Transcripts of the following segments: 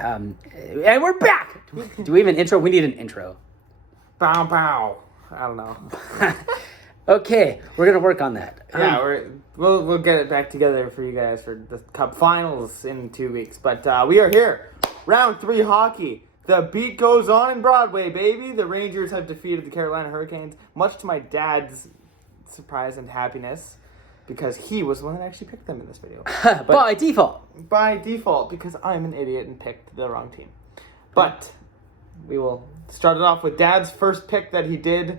And we're back. Do we have an intro? We need an intro. Bow, bow. I don't know. Okay, we're gonna work on that. Yeah, we'll get it back together for you guys for the Cup Finals in 2 weeks. But we are here, Round 3 hockey. The beat goes on in Broadway, baby. The Rangers have defeated the Carolina Hurricanes, much to my dad's surprise and happiness, because he was the one that actually picked them in this video. By default. By default, because I'm an idiot and picked the wrong team. But we will start it off with Dad's first pick that he did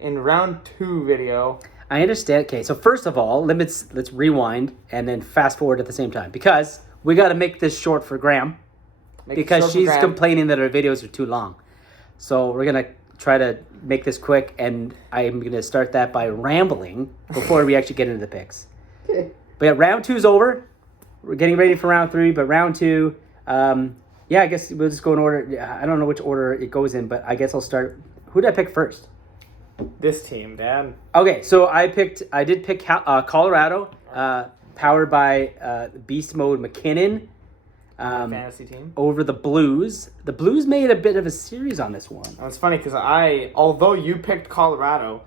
in Round 2 video. I understand. Okay, so first of all, let's rewind and then fast forward at the same time, because we got to make this short for Graham, because she's complaining that our videos are too long. So we're gonna try to make this quick, and I'm gonna start that by rambling before we actually get into the picks. Okay. But yeah, Round 2's over. We're getting ready for Round 3, but Round 2, I guess we'll just go in order. I don't know which order it goes in, but I guess I'll start. Who did I pick first? This team, Dad. Okay, so I did pick Colorado, powered by Beast Mode McKinnon. Fantasy team. Over the Blues. The Blues made a bit of a series on this one. It's funny because although you picked Colorado,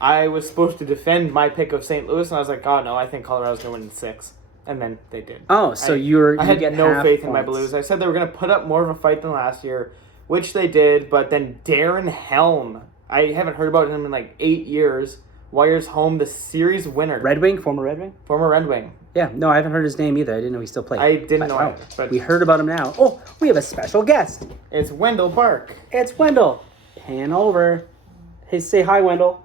I was supposed to defend my pick of St. Louis, and I was like, oh no, I think Colorado's going to win in 6. And then they did. Oh, so I had no faith in my Blues. I said they were going to put up more of a fight than last year, which they did, but then Darren Helm, I haven't heard about him in like 8 years, wires home the series winner. Red Wing? Former Red Wing? Former Red Wing. Yeah, no, I haven't heard his name either. I didn't know he still played. I didn't know either. But we heard about him now. Oh, we have a special guest. It's Wendell Park. It's Wendell. Pan over. Hey, say hi, Wendell.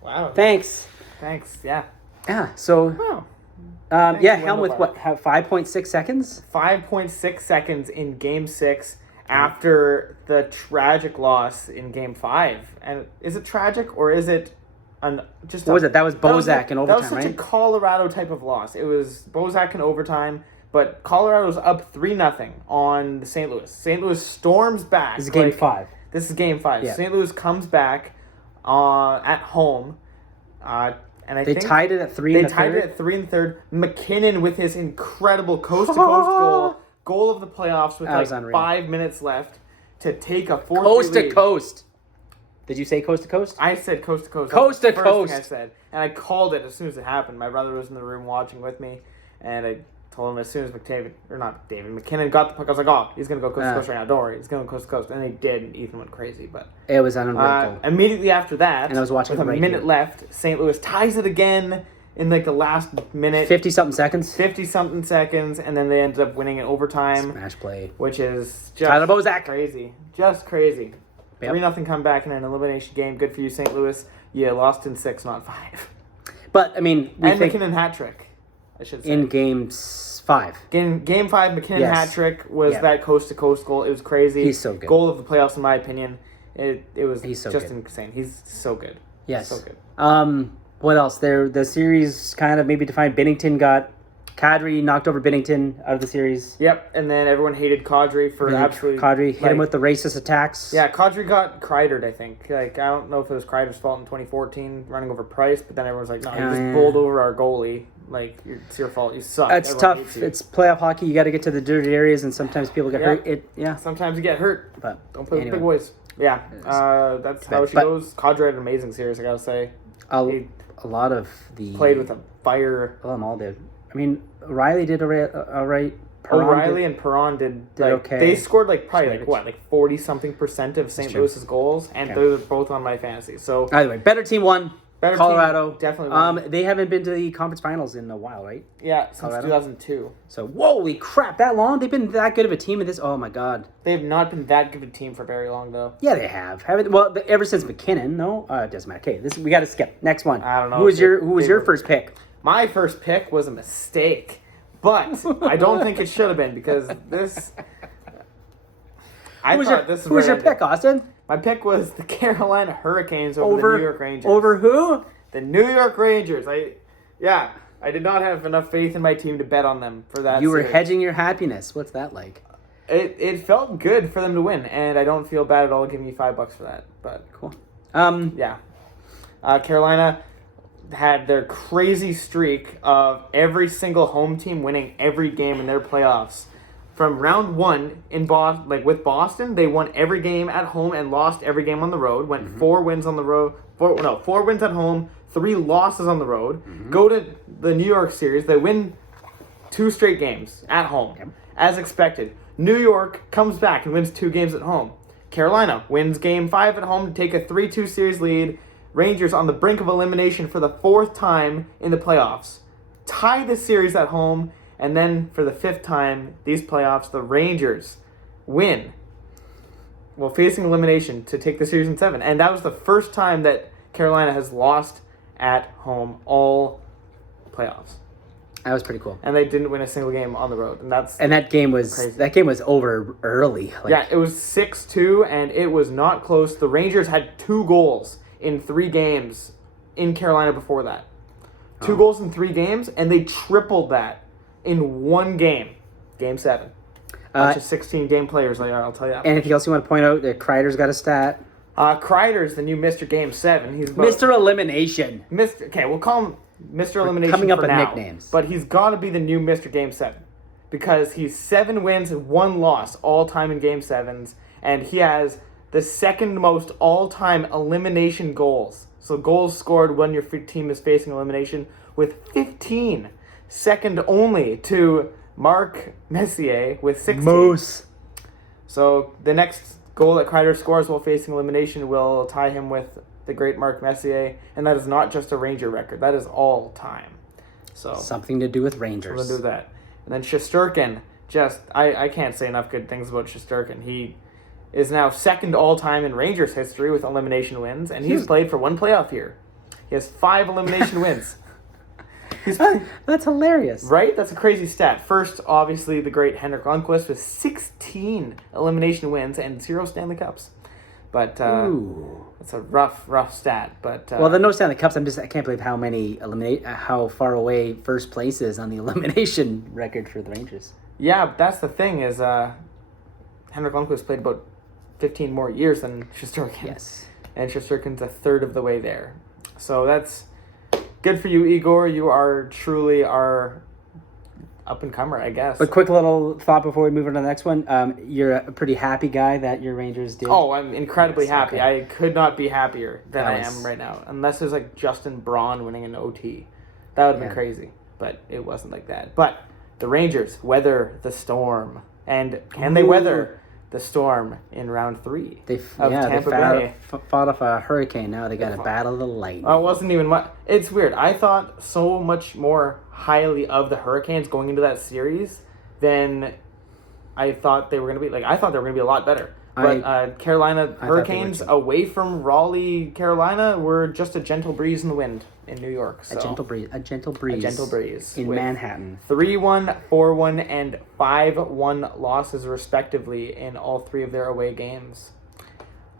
Wow. Thanks. Yeah. Yeah, so... Wow. Helm with what? 5.6 seconds? 5.6 seconds in Game 6 after the tragic loss in Game 5. And is it tragic or is it... What was it? That was Bozak in overtime, That was such right? a Colorado type of loss. It was Bozak in overtime, but Colorado's up 3-0 on St. Louis. St. Louis storms back. This is Game 5. This is Game 5. Yeah. St. Louis comes back at home, and I think... They tied it at 3 in the third? They tied it at 3 in the third. McKinnon with his incredible coast-to-coast goal of the playoffs with unreal. 5 minutes left to take a 4-3 Coast lead. to coast. Did you say coast to coast? I said coast to coast. Coast to First coast. thing I said, and I called it as soon as it happened. My brother was in the room watching with me, and I told him as soon as McKinnon got the puck, I was like, oh, he's gonna go coast to coast right now. Don't worry, he's gonna go coast to coast, and he did. And Ethan went crazy, but it was an unreal goal. Immediately after that, and I was watching with a minute left, St. Louis ties it again in like the last minute, 50-something seconds, and then they ended up winning in overtime. Smash play, which is just Tyler Bozak. Crazy, just crazy. Yep. 3-0 comeback in an elimination game. Good for you, St. Louis. You lost in 6, not 5. But I mean, McKinnon hat trick, I should say. In Game 5. Game 5, McKinnon hat trick was that coast to coast goal. It was crazy. He's so good. Goal of the playoffs, in my opinion. It was He's so just good. insane. He's so good. Yes. So good. What else? The series kind of maybe defined. Kadri knocked over Binnington out of the series. Yep, and then everyone hated Kadri for absolutely... Kadri hit him with the racist attacks. Yeah, Kadri got Kreidered, I think. I don't know if it was Kreider's fault in 2014, running over Price, but then everyone's like, no, you just bowled over our goalie. It's your fault. You suck. It's tough. It's playoff hockey. You got to get to the dirty areas, and sometimes people get hurt. Sometimes you get hurt. But don't play with big boys. Yeah, that's how she goes. Kadri had an amazing series, I got to say. A lot of the... Played with a fire. Well, them all did. I mean, O'Reilly did all right. O'Reilly and Perron did okay. They scored probably 40-something% of St. Louis's goals, and they're both on my fantasy. So either way, better team won. Colorado team definitely won. They haven't been to the conference finals in a while, right? Yeah, since Colorado? 2002. So holy crap, that long? They've been that good of a team in this? Oh my god. They have not been that good of a team for very long, though. Yeah, they have. Ever since McKinnon. No, it doesn't matter. Okay, we got to skip. Next one. I don't know. Who was your first pick? My first pick was a mistake, but I don't think it should have been because this. Who was your pick, Austin? My pick was the Carolina Hurricanes over the New York Rangers. Over who? The New York Rangers. I did not have enough faith in my team to bet on them for that. You were hedging your happiness. What's that like? It felt good for them to win, and I don't feel bad at all giving you $5 for that. But cool. Carolina had their crazy streak of every single home team winning every game in their playoffs from round 1 in Boston, like with Boston, they won every game at home and lost every game on the road. Went 4 wins on the road, 4 wins at home, 3 losses on the road. Go to the New York series, they win 2 straight games at home, as expected. New York comes back and wins 2 games at home. Carolina wins game 5 at home to take a 3-2 series lead. Rangers on the brink of elimination for the 4th time in the playoffs. Tie the series at home, and then for the 5th time these playoffs, the Rangers win while facing elimination to take the series in 7. And that was the first time that Carolina has lost at home all playoffs. That was pretty cool. And they didn't win a single game on the road, and that game was crazy. That game was over early. Yeah, it was 6-2, and it was not close. The Rangers had 2 goals in 3 games in Carolina before that. 2 goals in 3 games, and they tripled that in 1 game. Game 7. Bunch of 16-game players, I'll tell you that. Anything else you want to point out? That Kreider's got a stat. Kreider's the new Mr. Game 7. He's Mr. Elimination. Okay, we'll call him Mr. Elimination coming up for with now. nicknames. But he's got to be the new Mr. Game 7. Because he's 7 wins and 1 loss all time in Game 7s. And he has the 2nd most all-time elimination goals. So goals scored when your team is facing elimination with 15. Second only to Mark Messier with 16. Moose. So the next goal that Kreider scores while facing elimination will tie him with the great Mark Messier. And that is not just a Ranger record. That is all time. So something to do with Rangers. Something to do with that. And then Shesterkin, I can't say enough good things about Shesterkin. He is now 2nd all-time in Rangers history with elimination wins, and he's played for 1 playoff year. He has 5 elimination wins. That's hilarious. Right? That's a crazy stat. First, obviously, the great Henrik Lundqvist with 16 elimination wins and 0 Stanley Cups. But it's a rough stat. But well, the no Stanley Cups. I can't believe how far away first place is on the elimination record for the Rangers. Yeah, but that's the thing is Henrik Lundqvist played about 15 more years than Shesterkin. Yes. And Shesterkin's a third of the way there. So that's good for you, Igor. You are truly our up-and-comer, I guess. But quick little thought before we move on to the next one. You're a pretty happy guy that your Rangers did. Oh, I'm incredibly happy. Okay. I could not be happier than I am right now. Unless there's like Justin Braun winning an OT. That would have been crazy. But it wasn't like that. But the Rangers weather the storm. And can they weather the storm in round 3 of Tampa Bay? Fought off a hurricane. Now they got to battle the lightning. It wasn't even much. It's weird. I thought so much more highly of the Hurricanes going into that series than I thought they were going to be. Like, I thought they were going to be a lot better. But Carolina Hurricanes away from Raleigh, Carolina, were just a gentle breeze in the wind in New York. So. A gentle breeze in Manhattan. 3-1, 4-1, and 5-1 losses respectively in all 3 of their away games.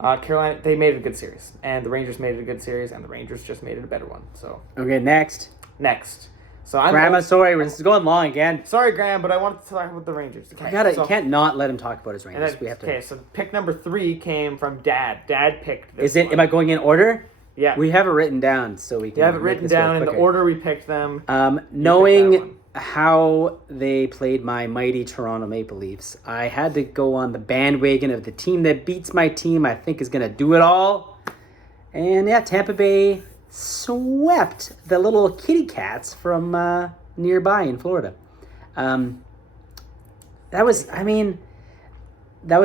Carolina, they made it a good series, and the Rangers made it a good series, and the Rangers just made it a better one. So okay, next. So I'm Grandma, sorry, this is going long again. Sorry, Graham, but I wanted to talk about the Rangers. Okay, you can't not let him talk about his Rangers. We have to. Okay, so pick number 3 came from Dad. Dad picked this. Am I going in order? Yeah. We have it written down, so we can. You have it written down in the order we picked them. Knowing how they played my mighty Toronto Maple Leafs, I had to go on the bandwagon of the team that beats my team. I think is going to do it all. And yeah, Tampa Bay swept the little kitty cats from nearby in Florida. That was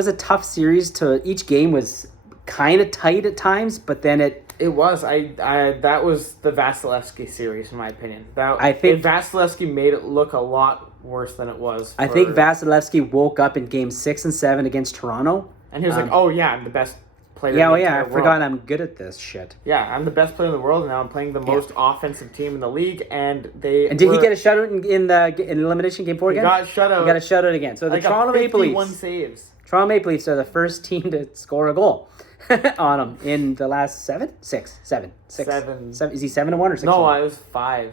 a tough series. Each game was kind of tight at times, but then it was. That was the Vasilevsky series, in my opinion. I think Vasilevsky made it look a lot worse than it was. I think Vasilevsky woke up in Game 6 and 7 against Toronto, and he was like, "Oh yeah, I'm the best player." I forgot I'm good at this shit. Yeah, I'm the best player in the world, and now I'm playing the most offensive team in the league, and they. And did he get a shutout in elimination Game 4 again? He got shutout. He got a shutout again. So the Toronto Maple Leafs. Saves. Toronto Maple Leafs are the first team to score a goal on them in the last 7. Is he 7-1 or 6? No, it was 5.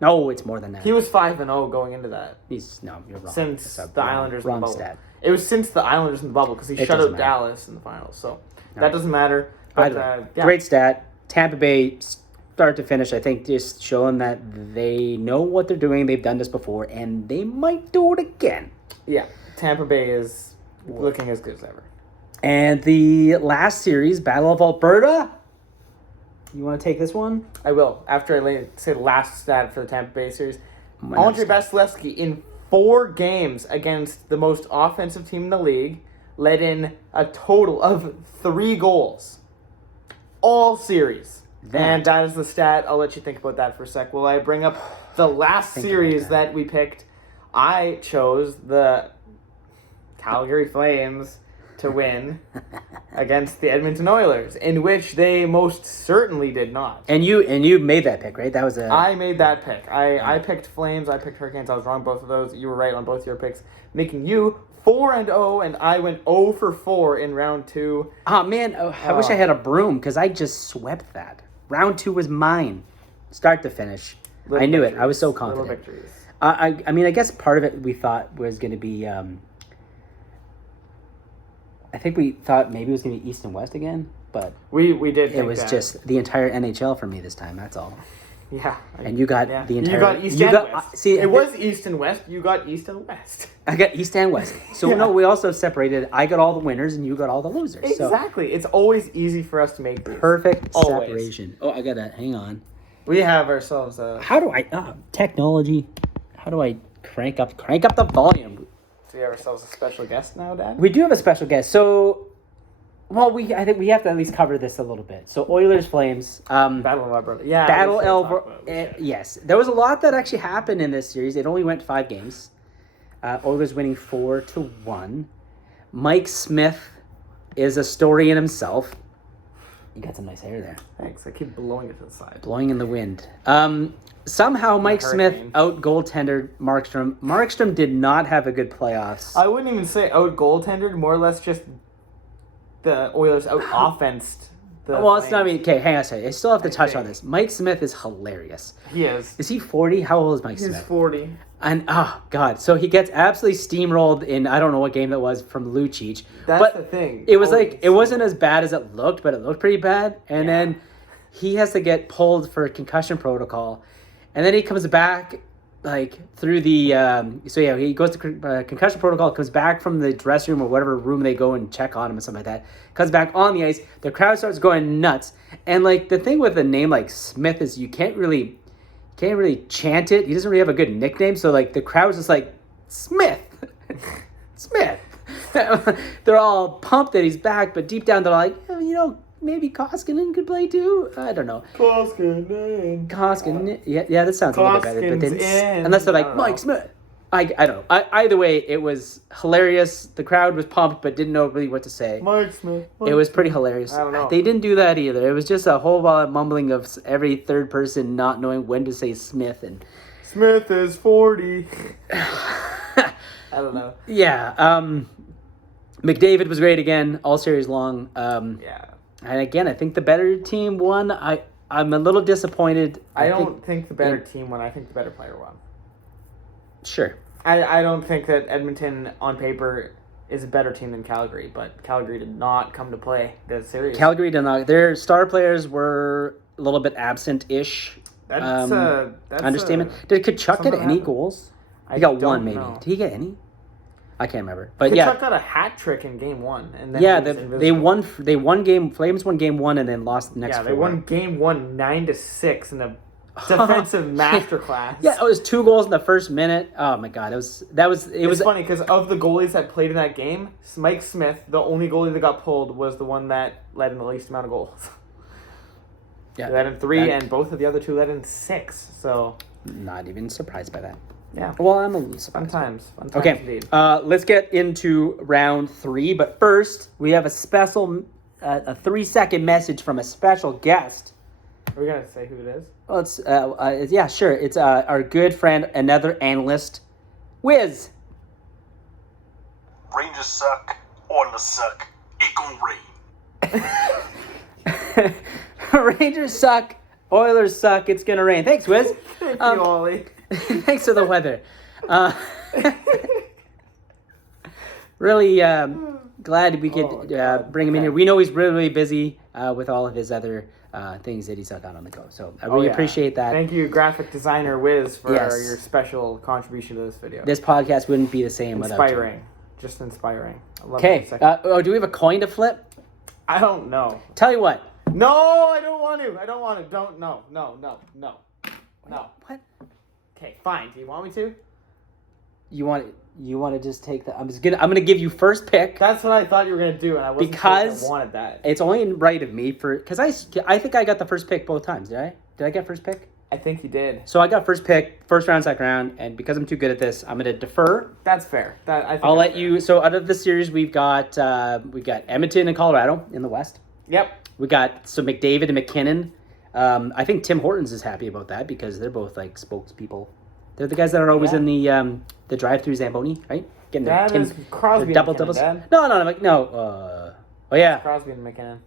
No, it's more than that. He was 5-0 going into that. You're wrong. Since the Islanders in the bubble. Stat. It was since the Islanders in the bubble because he shut out Dallas in the finals. So that doesn't matter. But, Great stat. Tampa Bay, start to finish, I think just showing that they know what they're doing. They've done this before, and they might do it again. Yeah, Tampa Bay is looking as good as ever. And the last series, Battle of Alberta. You want to take this one? I will. After I say the last stat for the Tampa Bay series, My Andre notes. Vasilevsky in 4 games against the most offensive team in the league let in a total of 3 goals. All series. And that is the stat. I'll let you think about that for a sec. While I bring up the last series that we picked, I chose the Calgary Flames to win against the Edmonton Oilers, in which they most certainly did not. And you made that pick, right? That was I made that pick. I picked Flames. I picked Hurricanes. I was wrong both of those. You were right on both your picks, making you 4-0, and I went 0 for 4 in round 2. Oh man, I wish I had a broom because I just swept that. Round 2 was mine, start to finish. I knew it. I was so confident. Little victories. I mean, I guess part of it we thought was going to be. I think we thought maybe it was going to be East and West again, but We did. it was just the entire NHL for me this time. That's all. Yeah. And you got the entire. You got East and West. See, it was East and West. You got East and West. I got East and West. So no, we also separated. I got all the winners, and you got all the losers. Exactly. It's always easy for us to make these. Perfect Always. separation. Oh, I gotta hang on. We have ourselves a. How do I technology? How do I crank up the volume? So we have ourselves a special guest now, Dad. We do have a special guest. So, well, I think we have to at least cover this a little bit. So Oilers Flames. Battle of Alberta. Yeah. Battle we should talk Alberta. about it. We should. Yes, there was a lot that actually happened in this series. It only went 5 games. Oilers winning 4-1. Mike Smith is a story in himself. You got some nice hair there. Thanks. I keep blowing it to the side. Blowing in the wind. Somehow Mike Smith out goaltendered Markstrom. Markstrom did not have a good playoffs. I wouldn't even say out goaltendered. More or less just the Oilers out offensed. Well, it's not. I mean, okay, hang on a second. I still have to touch on this. Mike Smith is hilarious. He is. Is he 40? How old is Mike Smith? He's 40. And oh god, so he gets absolutely steamrolled in I don't know what game that was from Lucic. That's the thing. It was like it wasn't as bad as it looked, but it looked pretty bad. And then he has to get pulled for concussion protocol, and then he comes back like through the he goes to concussion protocol, comes back from the dressing room or whatever room they go and check on him or something like that. Comes back on the ice, the crowd starts going nuts, and like the thing with a name like Smith is you can't really chant it. He doesn't really have a good nickname, so like the crowd's just like Smith, Smith. They're all pumped that he's back, but deep down they're like, maybe Koskinen could play too. I don't know. Koskinen. Yeah, that sounds a little bit better. But then, unless they're like Mike Smith. I don't know. Either way, it was hilarious. The crowd was pumped, but didn't know really what to say. Mike Smith. It was pretty hilarious. I don't know. They didn't do that either. It was just a whole lot of mumbling of every third person not knowing when to say Smith and. Smith is 40. I don't know. Yeah. McDavid was great again, all series long. Yeah. And again, I think the better team won. I'm a little disappointed. I don't think the better team won. I think the better player won. Sure. I don't think that Edmonton, on paper, is a better team than Calgary, but Calgary did not come to play this series. Calgary did not. Their star players were a little bit absent-ish. That's understatement. Did Kachuk get any goals? He got one, maybe. Know. Did he get any? I can't remember. But Kachuk got a hat trick in game 1, and then they won. Flames won game 1 and then lost the next. Yeah, they won game 1 9-6 in a defensive masterclass. Yeah, it was 2 goals in the first minute. Oh my god, it was funny because of the goalies that played in that game, Mike Smith, the only goalie that got pulled, was the one that led in the least amount of goals. Yeah, he led in 3, and both of the other 2 led in 6. So not even surprised by that. Yeah. Well, I'm a little surprised. Fun times okay. Indeed. Let's get into round 3, but first we have a special, a 3-second message from a special guest. Are we gonna say who it is? Well, yeah, sure. It's our good friend, another analyst, Wiz. Rangers suck. Oilers suck. It gon' rain. Rangers suck. Oilers suck. It's gonna rain. Thanks, Wiz. Thank you, Ollie. Thanks for the weather. Really glad we could bring him in here. We know he's really, really busy with all of his other things that he's got on the go. So I really appreciate that. Thank you, graphic designer Wiz, for your special contribution to this video. This podcast wouldn't be the same without you. Inspiring. Just inspiring. Okay. Do we have a coin to flip? I don't know. Tell you what. No, I don't want to. Don't. No. What? Okay, fine. Do you want me to? You want to just take the... I'm gonna give you first pick. That's what I thought you were gonna do, and I wasn't sure if I wanted that. It's only right of me because I think I got the first pick both times. Did I? Did I get first pick? I think you did. So I got first pick, first round, second round, and because I'm too good at this, I'm gonna defer. That's fair. I'll let you. So out of the series, we've got Edmonton and Colorado in the West. Yep. We got McDavid and McKinnon. I think Tim Hortons is happy about that because they're both like spokespeople. They're the guys that are always in the drive-through Zamboni, right? Getting their Crosby double and McKinnon, doubles. No. Oh yeah. Crosby and McKinnon.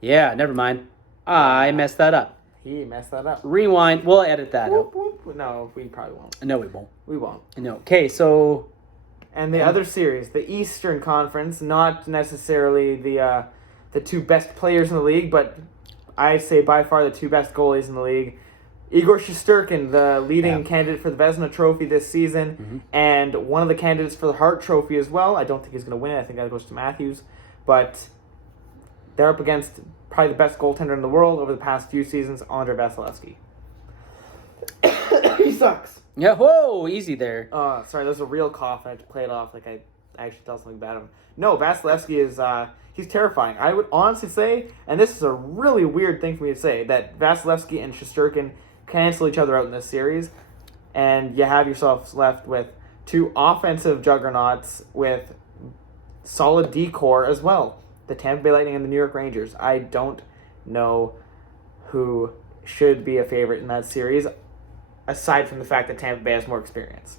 Yeah, never mind. I messed that up. He messed that up. Rewind. We'll edit that out. No, we probably won't. No, we won't. We won't. No. Okay, so. And the other series, the Eastern Conference, not necessarily the two best players in the league, but I'd say by far the two best goalies in the league. Igor Shesterkin, the leading candidate for the Vezina Trophy this season, and one of the candidates for the Hart Trophy as well. I don't think he's going to win it. I think that goes to Matthews. But they're up against probably the best goaltender in the world over the past few seasons, Andrei Vasilevsky. He sucks. Yeah, whoa, easy there. Sorry, there's a real cough. I had to play it off like I actually tell something bad of him. No, Vasilevsky is... he's terrifying. I would honestly say, and this is a really weird thing for me to say, that Vasilevsky and Shesterkin cancel each other out in this series, and you have yourselves left with two offensive juggernauts with solid D-core as well. The Tampa Bay Lightning and the New York Rangers. I don't know who should be a favorite in that series, aside from the fact that Tampa Bay has more experience.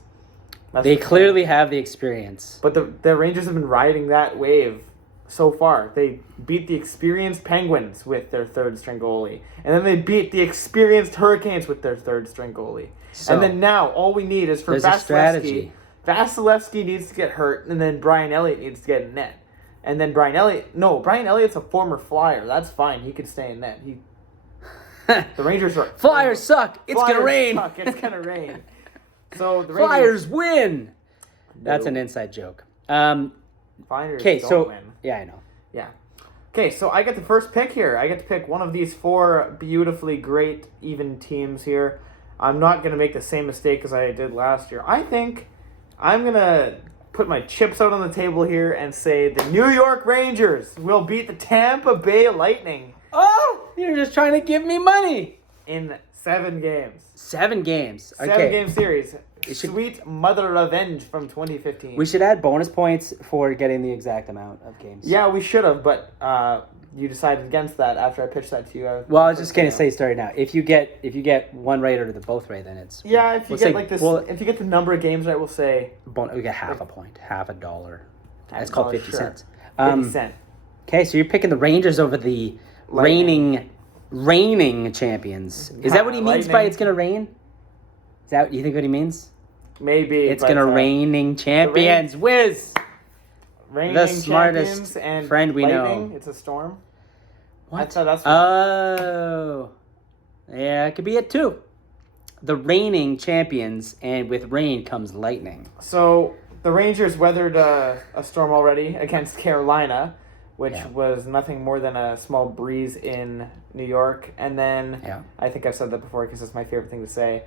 They clearly have the experience. But the Rangers have been riding that wave so far. They beat the experienced Penguins with their third-string goalie. And then they beat the experienced Hurricanes with their third-string goalie. So, and then now, all we need is for Vasilevsky. Vasilevsky needs to get hurt, and then Brian Elliott needs to get in net. And then Brian Elliott's a former Flyer. That's fine. He could stay in net. The Rangers are... Flyers suck. It's going to rain. It's going to rain. So the Flyers win. That's an inside joke. Flyers don't win. Yeah, I know. Yeah. Okay, so I get the first pick here. I get to pick one of these four beautifully great, even teams here. I'm not going to make the same mistake as I did last year. I think I'm going to put my chips out on the table here and say the New York Rangers will beat the Tampa Bay Lightning. Oh, you're just trying to give me money. In 7 games. 7 games. Okay. 7-game series. Sweet Mother Revenge from 2015. We should add bonus points for getting the exact amount of games. Yeah, we should have, but you decided against that after I pitched that to you. I was just gonna say, start now. If you get one right or the both right, then it's if you get if you get the number of games right, we'll say we get half a point, half a dollar. That's called 50 cents. 50 cents. Okay, so you're picking the Rangers over the reigning champions. Is that what he means by it's gonna rain? Is that what you think what he means? Maybe it's gonna raining champions. Whiz. Reigning the smartest and friend we lightning. know. It's a storm. What? That's oh, yeah, it could be it too. The reigning champions, and with rain comes lightning. So the Rangers weathered a storm already against Carolina, which was nothing more than a small breeze in New York. And then, I think I've said that before because it's my favorite thing to say,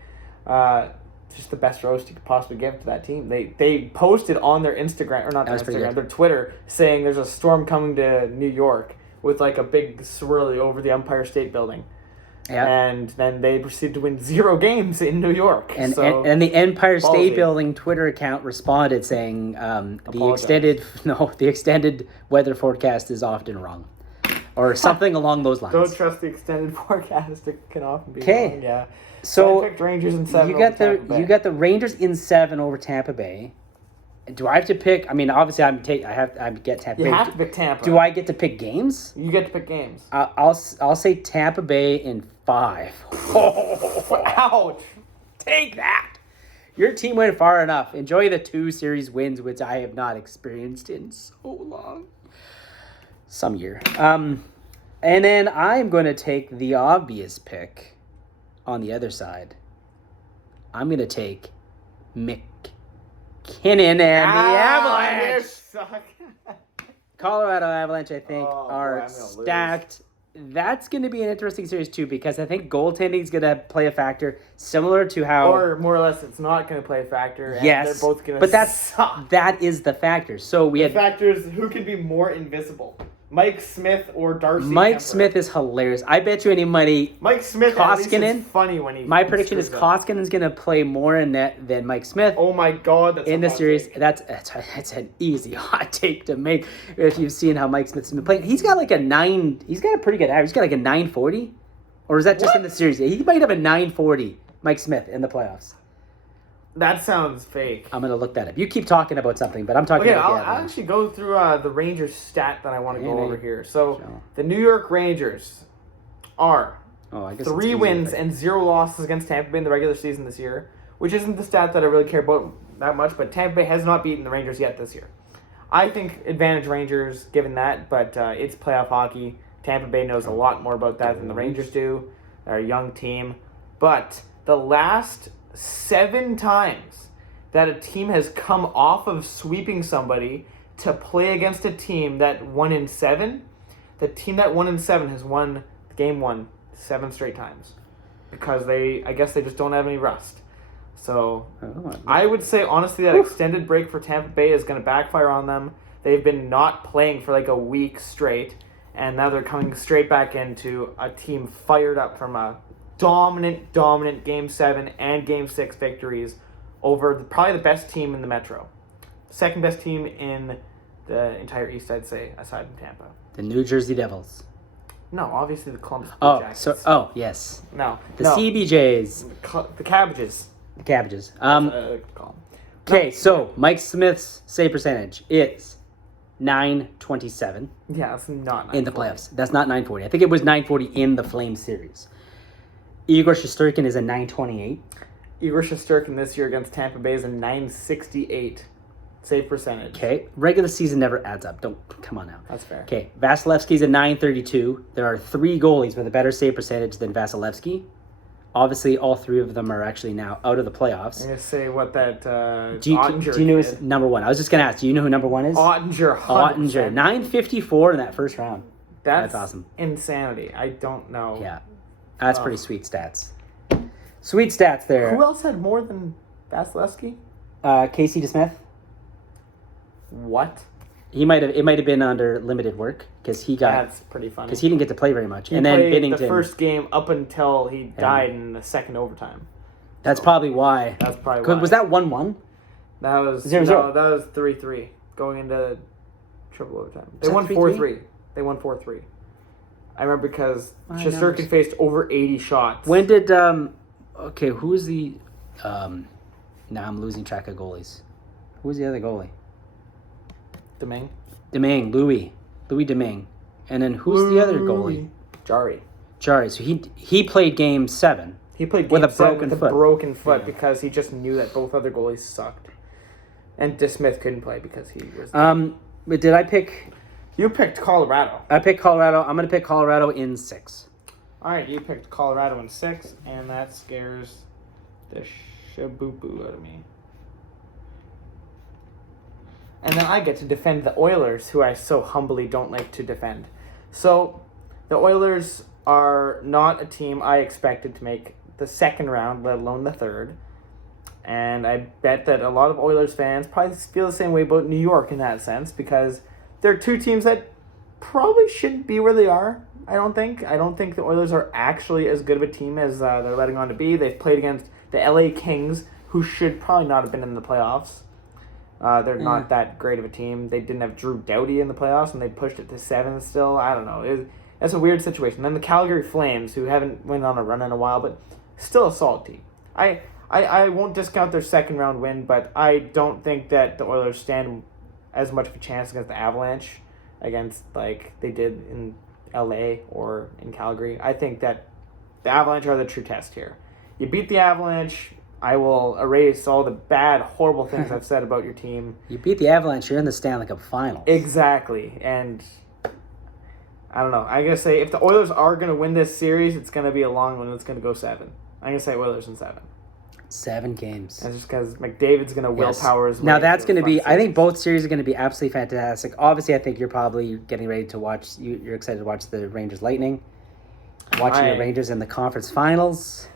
just the best roast you could possibly give to that team. They posted on their Instagram, or not their Instagram, their Twitter, saying there's a storm coming to New York with like a big swirly over the Empire State Building. Yeah. And then they proceeded to win 0 games in New York. And the Empire State Building Twitter account responded saying the extended weather forecast is often wrong. Or something along those lines. Don't trust the extended forecast. It can often be wrong. Yeah. So I picked Rangers in 7 you got the Rangers in 7 over Tampa Bay. Do I have to pick? I mean, obviously, I get Tampa Bay. You have to pick Tampa. Do I get to pick games? You get to pick games. I'll say Tampa Bay in 5. Ouch! Take that. Your team went far enough. Enjoy the 2 series wins, which I have not experienced in so long. some year. And then I'm going to take the obvious pick on the other side. I'm going to take McKinnon and the Avalanche. You suck. Colorado Avalanche, I think, Oh, boy, are I'm gonna lose. stacked. That's going to be an interesting series, too, because I think goaltending is going to play a factor, similar to how... Or more or less, it's not going to play a factor. And yes, they're both going to but suck. that is the factor. So we The had... factor is who can be more invisible, Mike Smith or Darcy Mike Kemper. Smith is hilarious. I bet you any money... Mike Smith at least Koskinen? is funny when he. My prediction is screws up. Koskinen's going to play more in net than Mike Smith. Oh my God, that's in a the hot series. take. That's an easy hot take to make if you've seen how Mike Smith's been playing. He's got like a 9. He's got a pretty good average. He's got like a 940, or is that just in the series? He might have a 940. Mike Smith in the playoffs. That sounds fake. I'm gonna look that up. You keep talking about something, but I'm talking Okay, about the I'll Avalanche. actually go through the Rangers stat that I want to go over here. So Sure. the New York Rangers are Oh, I guess 3 it's wins easier. and 0 losses against Tampa Bay in the regular season this year, which isn't the stat that I really care about that much, but Tampa Bay has not beaten the Rangers yet this year. I think advantage Rangers given that, but it's playoff hockey. Tampa Bay knows a lot more about that than the Rangers do. They're a young team. But the last 7 times that a team has come off of sweeping somebody to play against a team that won in 7, the team that won in 7 has won game 1 7 straight times. Because I guess they just don't have any rust. So I would say honestly that extended break for Tampa Bay is going to backfire on them. They've been not playing for like a week straight, and now they're coming straight back into a team fired up from a dominant Game 7 and Game 6 victories over probably the best team in the Metro. Second best team in the entire East, I'd say, aside from Tampa. The New Jersey Devils. No, obviously the Columbus Blue Oh, Jackets. yes. No. The no. CBJs. The Cabbages. The Cabbages. I like to call 'em. Okay, so Mike Smith's save percentage is 927 Yeah, that's not in the 940. playoffs. That's not 940. I think it was 940 in the Flame series. Igor Shesterkin is a 928. Igor Shesterkin this year against Tampa Bay is a 968 save percentage. Okay, regular season never adds up. Don't come on now. That's fair. Okay, Vasilevsky's a 932. There are 3 goalies with a better save percentage than Vasilevsky. Obviously, all 3 of them are actually now out of the playoffs. I'm going to say what that Do you know who's kid. number 1? I was just going to ask. Do you know who number 1 is? Ottinger. 100%. 954 in that first round. That's awesome. Insanity. I don't know. Yeah, that's pretty sweet stats. Sweet stats there. Who else had more than Vasilevsky? Casey DeSmith. What? It might have been under limited work because he That's pretty funny. didn't get to play very much. He And then played Binnington. the first game up until he died in the second overtime. That's probably why. That's probably 'Cause why. Was that 1-1? That was 0-0. No, that was 3-3 going into triple overtime. They that won 3-3? 4-3. They won 4-3. I remember because I Shesterkin know. faced over 80 shots. When did okay, who's the now I'm losing track of goalies. Who's the other goalie? Domingue? Louis Domingue. And then who's the other goalie? Jari. Jari. So he played game 7. He played With game a 7 broken with foot. a broken foot Yeah. because he just knew that both other goalies sucked. And DeSmith couldn't play because he was... But did I pick You picked Colorado. I picked Colorado. I'm going to pick Colorado in 6. All right, you picked Colorado in 6, and that scares the shaboo-boo out of me. And then I get to defend the Oilers, who I so humbly don't like to defend. So, the Oilers are not a team I expected to make the second round, let alone the third. And I bet that a lot of Oilers fans probably feel the same way about New York in that sense, because they're 2 teams that probably shouldn't be where they are. I don't think the Oilers are actually as good of a team as they're letting on to be. They've played against the LA Kings, who should probably not have been in the playoffs. They're not that great of a team. They didn't have Drew Doughty in the playoffs, and they pushed it to 7 still. I don't know. That's a weird situation. Then the Calgary Flames, who haven't went on a run in a while, but still a solid team. I won't discount their second round win, but I don't think that the Oilers stand as much of a chance against the Avalanche, like they did in LA or in Calgary. I think that the Avalanche are the true test here. You beat the Avalanche, I will erase all the bad, horrible things I've said about your team. You beat the Avalanche, you're in the Stanley Cup Finals. Exactly, and I don't know. I'm gonna say if the Oilers are gonna win this series, it's gonna be a long one. It's gonna go 7. I'm gonna say Oilers in 7. 7 games. That's just because McDavid's gonna willpower his way. Now that's going to be. to I think both series are going to be absolutely fantastic. Obviously, I think you're probably getting ready to watch. You're excited to watch the Rangers Lightning, watching the Rangers in the conference finals.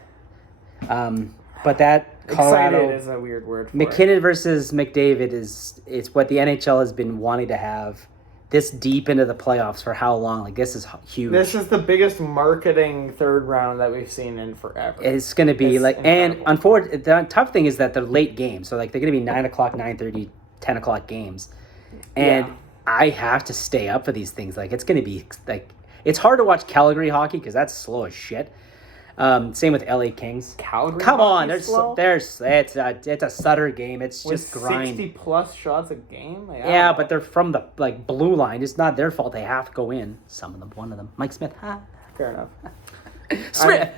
But that Colorado excited is a weird word. For McKinnon it. versus McDavid is what the NHL has been wanting to have this deep into the playoffs for how long? Like, this is huge. This is the biggest marketing third round that we've seen in forever. It's going to be incredible. And unfortunately, the tough thing is that they're late games. So, like, they're going to be 9 o'clock, 9:30, 10 o'clock games. And I have to stay up for these things. Like, it's going to be, like, it's hard to watch Calgary hockey because that's slow as shit. Same with LA Kings. Calgary. Come on, hockey's slow? it's a Sutter game. It's With just grind. 60+ shots a game. Like, Yeah, but they're from the blue line. It's not their fault. They have to go in. Some of them, one of them, Mike Smith. fair enough. Smith.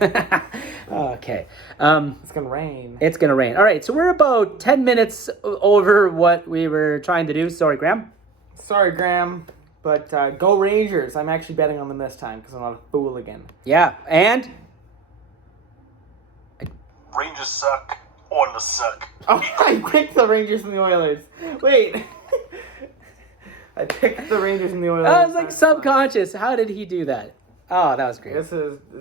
Okay. It's gonna rain. It's gonna rain. All right. So we're about 10 minutes over what we were trying to do. Sorry, Graham. Sorry, Graham, but go Rangers. I'm actually betting on them this time because I'm not a fool again. Yeah, and Rangers suck. Oilers suck. Oh, I picked the Rangers and the Oilers. Wait. I picked the Rangers and the Oilers. I was like subconscious. How did he do that? Oh, that was great.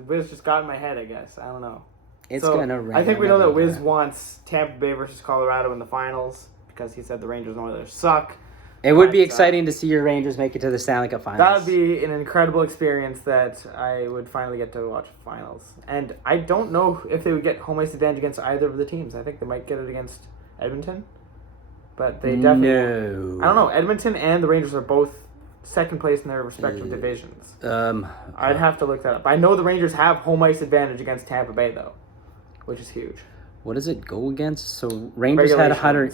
Wiz just got in my head, I guess. I don't know. It's gonna rain. I think we know that Wiz wants Tampa Bay versus Colorado in the finals because he said the Rangers and Oilers suck. It would be exciting to see your Rangers make it to the Stanley Cup Finals. That would be an incredible experience that I would finally get to watch finals. And I don't know if they would get home ice advantage against either of the teams. I think they might get it against Edmonton. But they definitely... No. I don't know. Edmonton and the Rangers are both second place in their respective divisions. I'd have to look that up. I know the Rangers have home ice advantage against Tampa Bay, though, which is huge. What does it go against? So Rangers had 100.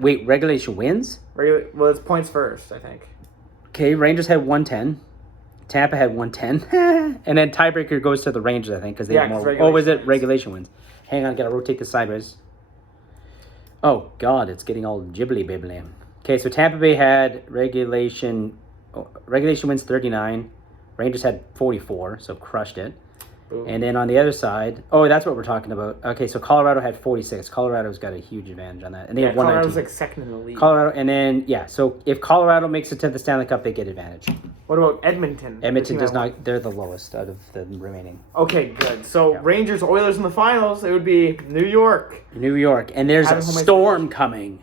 Wait, regulation wins? Well, it's points first, I think. Okay, Rangers had 110. Tampa had 110. And then tiebreaker goes to the Rangers, I think, because they have more. Oh, was it regulation wins? Hang on, gotta rotate this sideways. Oh, God, it's getting all jibbly-bibbly. Okay, so Tampa Bay had regulation wins 39. Rangers had 44, so crushed it. Boom. And then on the other side, that's what we're talking about. Okay, so Colorado had 46. Colorado's got a huge advantage on that. And they have 119. Colorado's like second in the league. Colorado, and then, so if Colorado makes it to the Stanley Cup, they get advantage. What about Edmonton? Edmonton does not. They're the lowest out of the remaining. Okay, good. So Rangers, Oilers in the finals, it would be New York. New York. And there's a storm coming.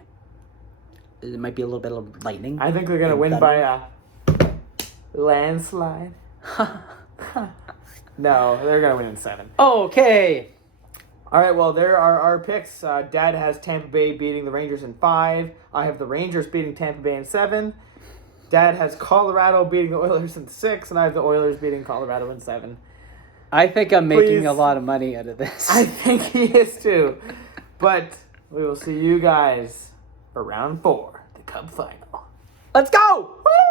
It might be a little bit of lightning. I think they're going to win by a landslide. No, they're going to win in 7. Okay. All right, well, there are our picks. Dad has Tampa Bay beating the Rangers in 5. I have the Rangers beating Tampa Bay in 7. Dad has Colorado beating the Oilers in 6, and I have the Oilers beating Colorado in 7. I think I'm making a lot of money out of this. I think he is too. But we will see you guys for round 4, the Cup final. Let's go! Woo!